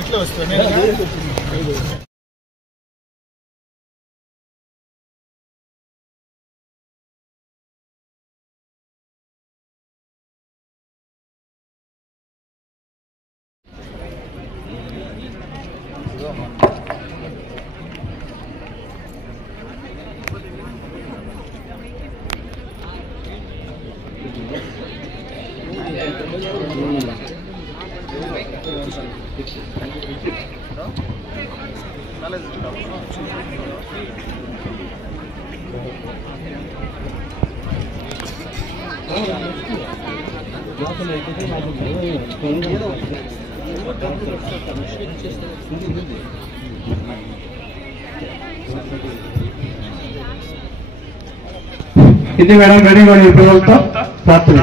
ఇట్లా వస్తాను. ఇది మేడం రెడీ మరి పిల్లలతో ప్రార్థన.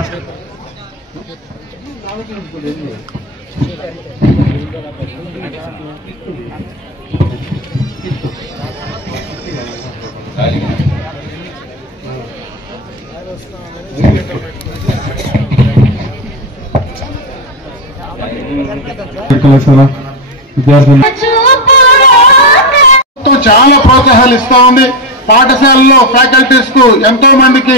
చాలా ప్రోత్సాహాలు ఇస్తా ఉంది. పాఠశాలలో ఫ్యాకల్టీస్ కు ఎంతో మందికి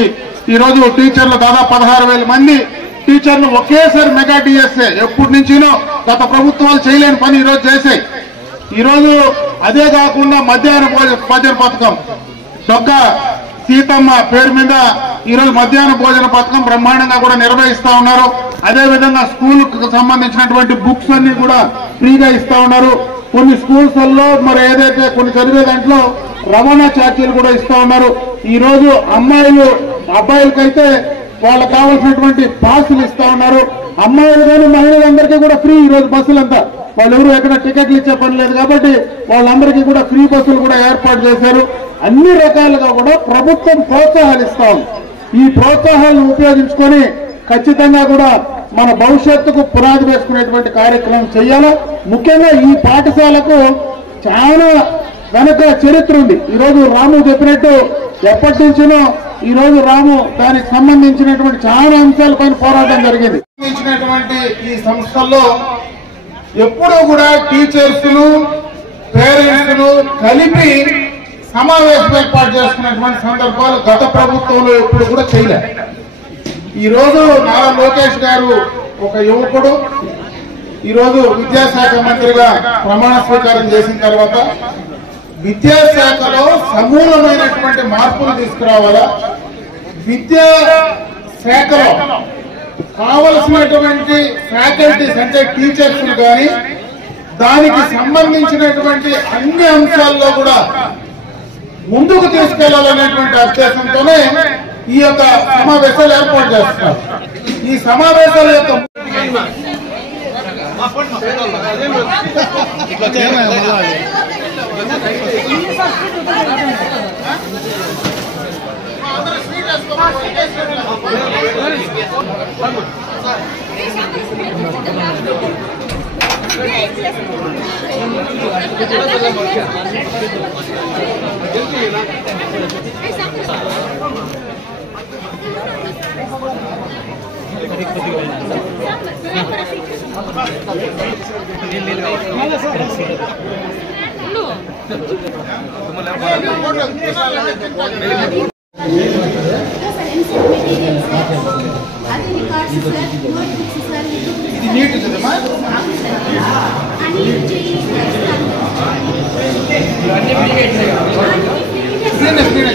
ఈ రోజు టీచర్లు దాదాపు 16,000 మంది టీచర్లు ఒకేసారి మెగా డిఎస్ఏ ఎప్పటి నుంచినో గత ప్రభుత్వాలు చేయలేని పని ఈరోజు చేశాయి. ఈరోజు అదే కాకుండా మధ్యాహ్న భోజన పథకం డొక్క సీతమ్మ పేరు మీద ఈరోజు మధ్యాహ్న భోజన పథకం బ్రహ్మాండంగా కూడా నిర్వహిస్తా ఉన్నారు. అదేవిధంగా స్కూల్ కు సంబంధించినటువంటి బుక్స్ అన్ని కూడా ఫ్రీగా ఇస్తా ఉన్నారు. కొన్ని స్కూల్స్లో మరి ఏదైతే కొన్ని చదివే దాంట్లో రవాణా ఛార్జీలు కూడా ఇస్తా ఉన్నారు. ఈ రోజు అబ్బాయిలకైతే వాళ్ళకి కావాల్సినటువంటి పాసులు ఇస్తా ఉన్నారు. అమ్మాయిలు కానీ మహిళలందరికీ కూడా ఫ్రీ ఈ రోజు బస్సులంతా. వాళ్ళు ఎవరు ఎక్కడ టికెట్లు ఇచ్చే పని లేదు కాబట్టి వాళ్ళందరికీ కూడా ఫ్రీ బస్సులు కూడా ఏర్పాటు చేశారు. అన్ని రకాలుగా కూడా ప్రభుత్వం ప్రోత్సాహాలు ఇస్తా ఉంది. ఈ ప్రోత్సాహాలను ఉపయోగించుకొని ఖచ్చితంగా కూడా మన భవిష్యత్తుకు పునాది వేసుకునేటువంటి కార్యక్రమం చేయాలా. ముఖ్యంగా ఈ పాఠశాలకు చాలా వెనక చరిత్ర ఉంది. ఈరోజు రాము చెప్పినట్టు ఎప్పటి నుంచినో ఈ రోజు రాము దానికి సంబంధించినటువంటి చాలా అంశాలపైన పోరాటం జరిగింది. ఈ సంస్థల్లో ఎప్పుడూ కూడా టీచర్స్ ను పేరెంట్స్ ను కలిపి సమావేశం ఏర్పాటు చేసుకున్నటువంటి సందర్భాలు గత ప్రభుత్వంలో ఎప్పుడు కూడా చేయలేదు. ఈ రోజు నారా లోకేష్ గారు ఒక యువకుడు ఈరోజు విద్యాశాఖ మంత్రిగా ప్రమాణ స్వీకారం చేసిన తర్వాత విద్యాశాఖలో సమూలమైనటువంటి మార్పులు తీసుకురావాలా, విద్యాశాఖలో కావలసినటువంటి ఫ్యాకల్టీస్ అంటే టీచర్స్ కానీ దానికి సంబంధించినటువంటి అన్ని అంశాల్లో కూడా ముందుకు తీసుకెళ్లాలనేటువంటి ఉద్దేశంతోనే ఈ యొక్క సమావేశాలు ఏర్పాటు చేస్తున్నారు. ఈ సమావేశాల యొక్క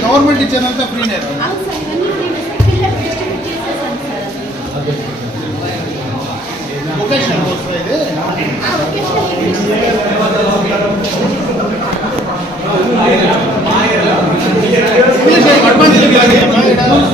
గవర్నమెంట్ ఇచ్చేదంతా ఫ్రీనే. అడ్వాన్స్